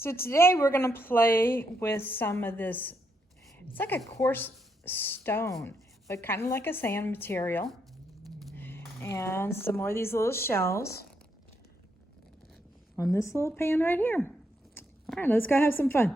So today we're going to play with some of this. It's like a coarse stone, but kind of like a sand material. And some more of these little shells on this little pan right here. All right, let's go have some fun.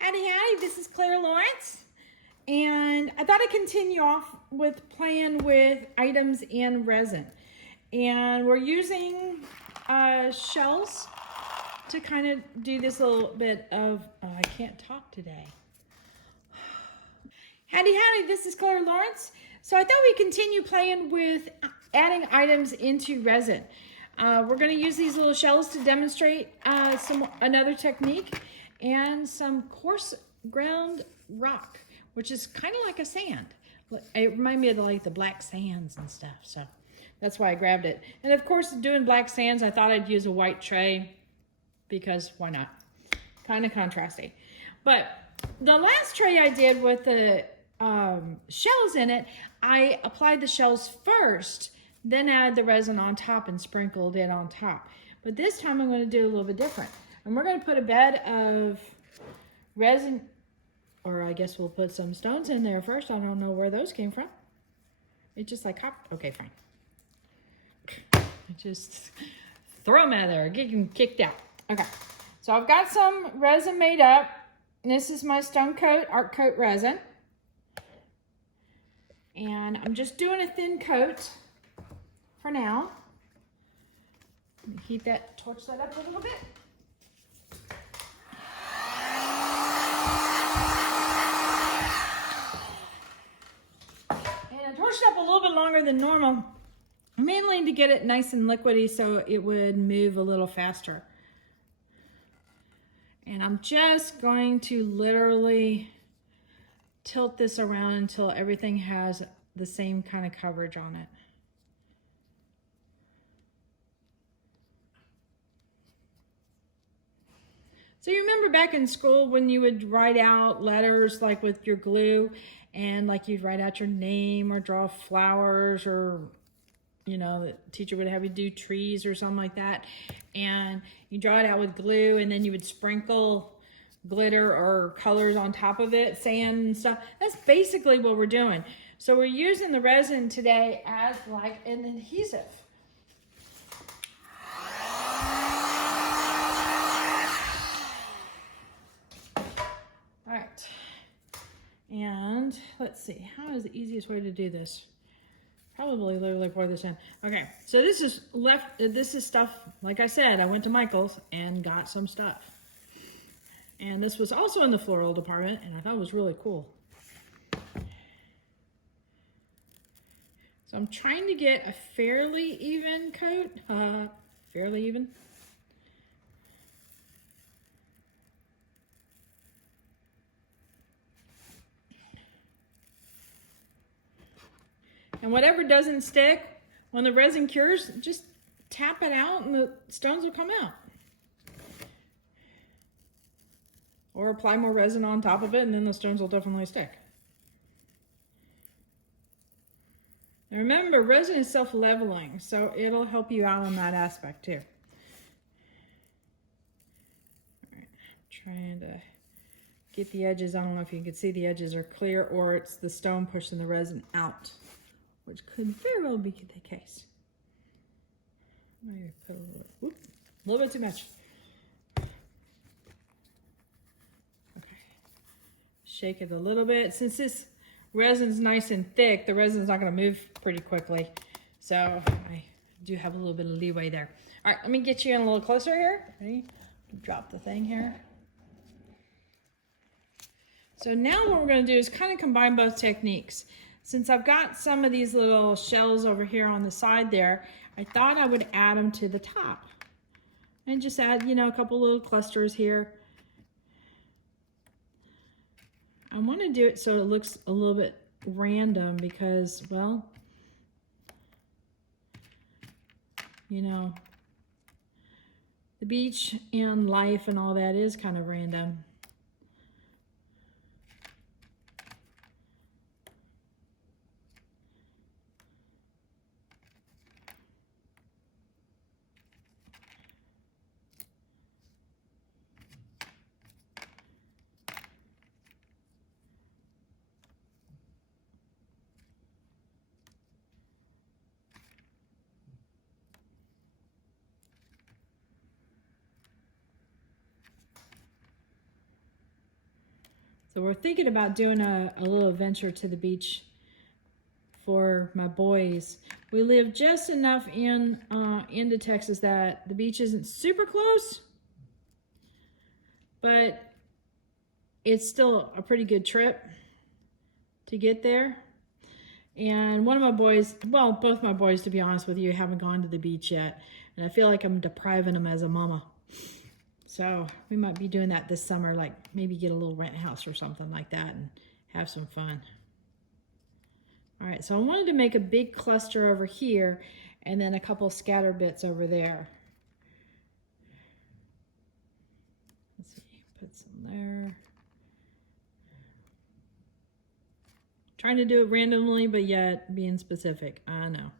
Howdy Howdy, this is Clara Lawrence, and I thought I'd continue off with playing with items in resin. And we're using shells to kind of do this little bit of, I can't talk today. Howdy Howdy, this is Clara Lawrence. So I thought we'd continue playing with adding items into resin. We're going to use these little shells to demonstrate another technique. And some coarse ground rock, which is kind of like a sand. It reminds me of the black sands and stuff, so that's why I grabbed it. And of course, doing black sands, I thought I'd use a white tray because why not? Kind of contrasty. But the last tray I did with the shells in it, I applied the shells first, then add the resin on top and sprinkled it on top. But this time I'm going to do a little bit different. And we're going to put a bed of resin, or I guess we'll put some stones in there first. I don't know where those came from. It just like hopped. Okay, fine. Just throw them out of there, get them kicked out. Okay, so I've got some resin made up. This is my Stone Coat Art Coat resin. And I'm just doing a thin coat for now. Heat that, torch that up a little bit. Torched up a little bit longer than normal, mainly to get it nice and liquidy so it would move a little faster. And I'm just going to literally tilt this around until everything has the same kind of coverage on it. So you remember back in school when you would write out letters like with your glue, and like you'd write out your name or draw flowers, or you know, the teacher would have you do trees or something like that, and you draw it out with glue, and then you would sprinkle glitter or colors on top of it, sand and stuff. That's basically what we're doing. So we're using the resin today as like an adhesive. All right, and let's see, how is the easiest way to do this? Probably literally pour this in. Okay, so this is stuff, like I said, I went to Michael's and got some stuff. And this was also in the floral department, and I thought it was really cool. So I'm trying to get a fairly even coat, fairly even. And whatever doesn't stick, when the resin cures, just tap it out and the stones will come out. Or apply more resin on top of it and then the stones will definitely stick. And remember, resin is self-leveling, so it'll help you out on that aspect too. All right, trying to get the edges. I don't know if you can see the edges are clear or it's the stone pushing the resin out, which could very well be the case. Maybe put a little bit too much. Okay, shake it a little bit. Since this resin's nice and thick, the resin's not going to move pretty quickly, so I do have a little bit of leeway there. All right, let me get you in a little closer here. Ready? Drop the thing here. So now what we're going to do is kind of combine both techniques. Since I've got some of these little shells over here on the side there, I thought I would add them to the top. And just add, you know, a couple little clusters here. I want to do it so it looks a little bit random because, well, you know, the beach and life and all that is kind of random. So we're thinking about doing a little adventure to the beach for my boys. We live just enough into Texas that the beach isn't super close, but it's still a pretty good trip to get there. And one of my boys, well, both my boys, to be honest with you, haven't gone to the beach yet. And I feel like I'm depriving them as a mama. So we might be doing that this summer, like maybe get a little rent house or something like that and have some fun. All right, so I wanted to make a big cluster over here and then a couple scatter bits over there. Let's see, put some there. Trying to do it randomly, but yet being specific. I know.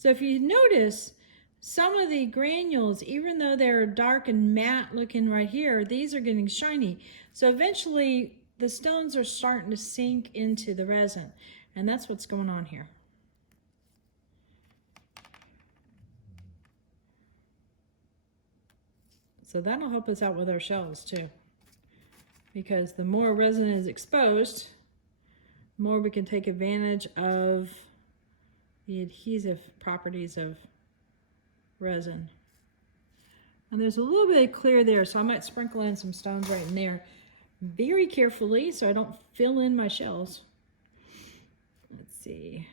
So if you notice, some of the granules, even though they're dark and matte looking right here, these are getting shiny. So eventually the stones are starting to sink into the resin, and that's what's going on here. So that'll help us out with our shells too, because the more resin is exposed, the more we can take advantage of the adhesive properties of resin. And there's a little bit of clear there, so I might sprinkle in some stones right in there very carefully so I don't fill in my shells. Let's see.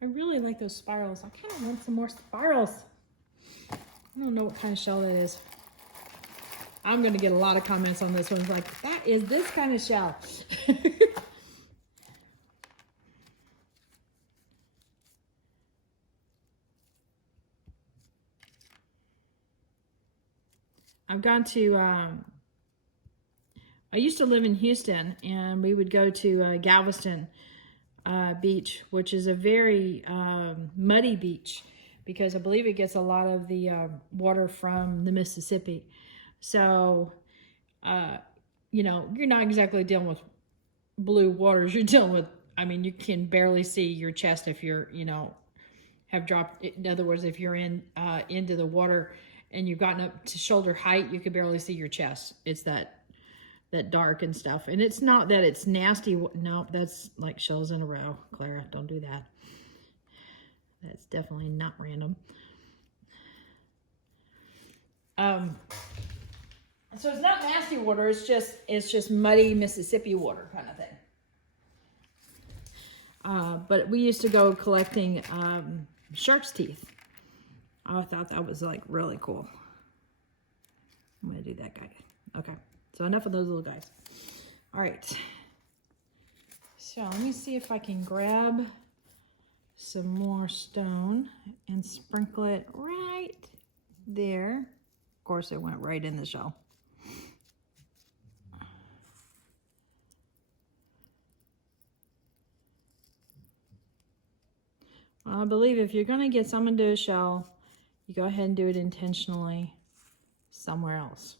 I really like those spirals. I kind of want some more spirals. I don't know what kind of shell that is. I'm going to get a lot of comments on this one. Like, that is this kind of shell. I've gone to, I used to live in Houston, and we would go to Galveston Beach, which is a very muddy beach because I believe it gets a lot of the water from the Mississippi. So, you know, you're not exactly dealing with blue waters. You're dealing with, I mean, you can barely see your chest if you're, you know, have dropped. In other words, if you're in into the water and you've gotten up to shoulder height, you can barely see your chest. It's that dark and stuff. And it's not that it's nasty. No, that's like shells in a row. Clara, don't do that. That's definitely not random. So it's not nasty water, it's just muddy Mississippi water kind of thing. But we used to go collecting shark's teeth. I thought that was like really cool. I'm gonna do that guy. Okay, so enough of those little guys. All right. So let me see if I can grab some more stone and sprinkle it right there. Of course, it went right in the shell. I believe if you're going to get someone to do a shell, you go ahead and do it intentionally somewhere else.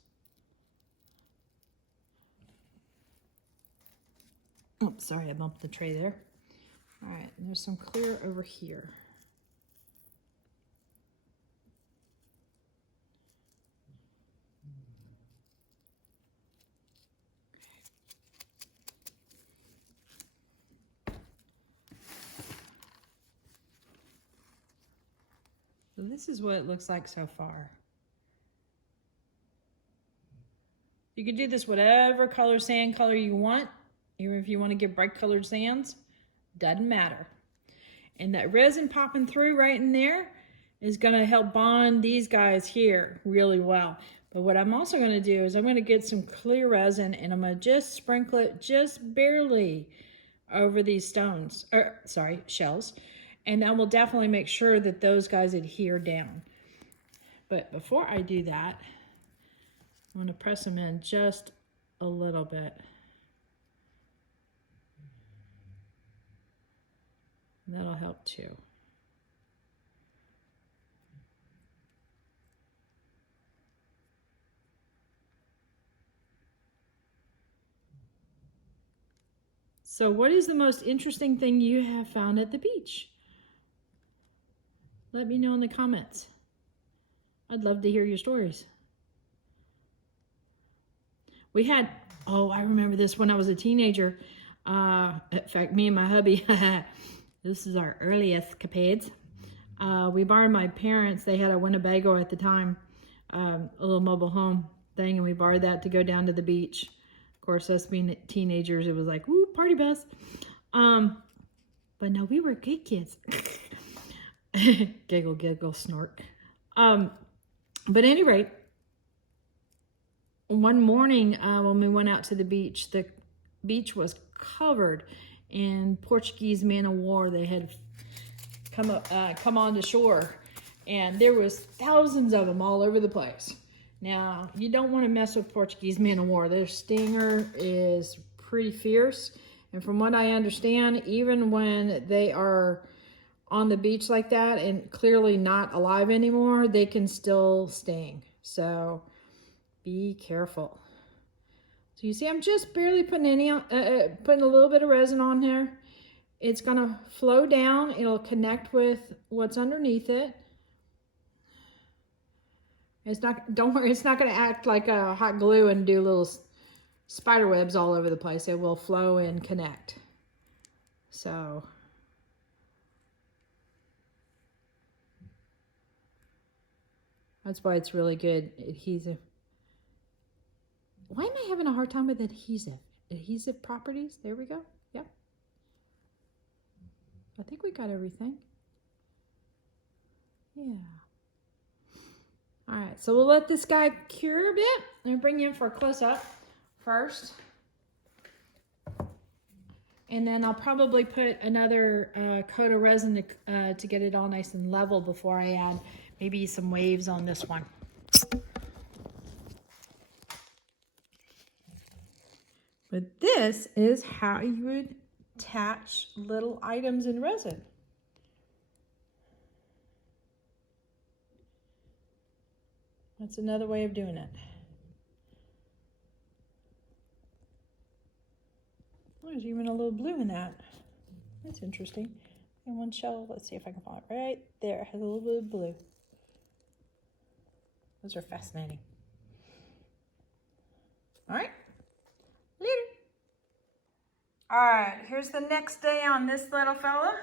Oh, sorry, I bumped the tray there. All right, and there's some clear over here. So this is what it looks like so far. You can do this whatever color sand color you want, even if you want to get bright colored sands, doesn't matter. And that resin popping through right in there is going to help bond these guys here really well. But what I'm also going to do is I'm going to get some clear resin and I'm going to just sprinkle it just barely over these stones, or sorry, shells. And that will definitely make sure that those guys adhere down. But before I do that, I'm going to press them in just a little bit. That'll help too. So what is the most interesting thing you have found at the beach? Let me know in the comments. I'd love to hear your stories. We had, oh, I remember this when I was a teenager. In fact, me and my hubby, this is our early escapades. We borrowed my parents, they had a Winnebago at the time, a little mobile home thing, and we borrowed that to go down to the beach. Of course, us being teenagers, it was like, woo, party bus. But no, we were good kids. Giggle, giggle, snort. But at any rate, one morning when we went out to the beach was covered in Portuguese man-of-war. They had come on the shore, and there was thousands of them all over the place. Now, you don't want to mess with Portuguese man-of-war. Their stinger is pretty fierce, and from what I understand, even when they are on the beach like that and clearly not alive anymore, they can still sting. So be careful. So you see, I'm just barely putting putting a little bit of resin on here. It's gonna flow down. It'll connect with what's underneath it. It's not, don't worry, it's not gonna act like a hot glue and do little spider webs all over the place. It will flow and connect. So that's why it's really good adhesive. Why am I having a hard time with adhesive? Adhesive properties, there we go, yep. I think we got everything. Yeah. All right, so we'll let this guy cure a bit. Let me bring you in for a close-up first. And then I'll probably put another coat of resin to get it all nice and level before I add maybe some waves on this one. But this is how you would attach little items in resin. That's another way of doing it. Oh, there's even a little blue in that. That's interesting. And one shell, let's see if I can find it right there. It has a little bit of blue. Those are fascinating. All right, later. All right, here's the next day on this little fella.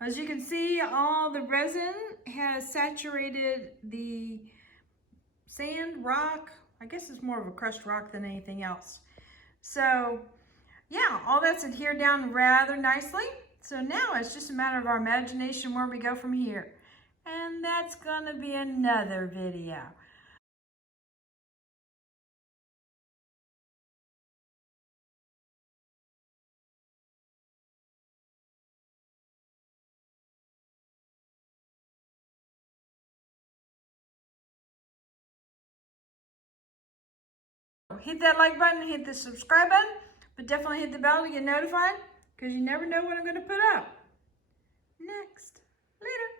As you can see, all the resin has saturated the sand, rock. I guess it's more of a crushed rock than anything else. So yeah, all that's adhered down rather nicely. So now it's just a matter of our imagination where we go from here. And that's gonna be another video. Hit that like button, hit the subscribe button, but definitely hit the bell to get notified because you never know what I'm going to put out next. Later.